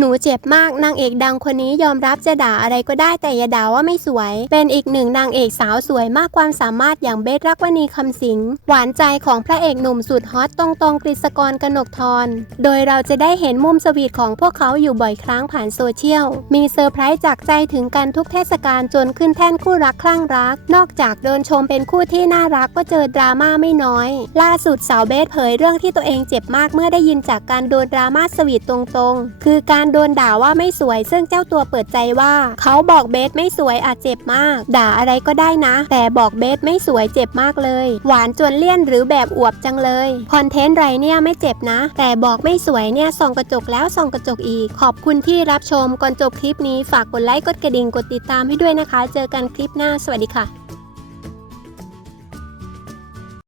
หนูเจ็บมากนางเอกดังคนนี้ยอมรับจะด่าอะไรก็ได้แต่อย่าด่าว่าไม่สวย เป็นอีกหนึ่งนางเอกสาวสวยมากความสามารถอย่างเบสรักวณีคำสิง หวานใจของพระเอกหนุ่มสุดฮอตตรงตรงกฤษกรกนกทร โดยเราจะได้เห็นมุมสวีทของพวกเขาอยู่บ่อยครั้งผ่านโซเชียล มีเซอร์ไพรส์จากใจถึงกันทุกเทศกาลจนขึ้นแท่นคู่รักคลั่งรัก นอกจากโดนชมเป็นคู่ที่น่ารักก็เจอดราม่าไม่น้อย ล่าสุดสาวเบสเผยเรื่องที่ตัวเองเจ็บมากเมื่อได้ยินจากการโดนดราม่าสวีทตรงๆ คือการโดนด่าว่าไม่สวย ซึ่งเจ้าตัวเปิดใจว่า เขาบอกเบสไม่สวยอาจเจ็บมาก ด่าอะไรก็ได้นะ แต่บอกเบสไม่สวยเจ็บมากเลย หวานจนเลี่ยนหรือแบบอวบจังเลยคอนเทนต์ไรเนี่ยไม่เจ็บนะ แต่บอกไม่สวยเนี่ยส่องกระจกแล้วส่องกระจกอีก ขอบคุณที่รับชมก่อนจบคลิปนี้ฝากกดไลค์กดกระดิ่งกดติดตามให้ด้วยนะคะ เจอกันคลิปหน้าสวัสดีค่ะ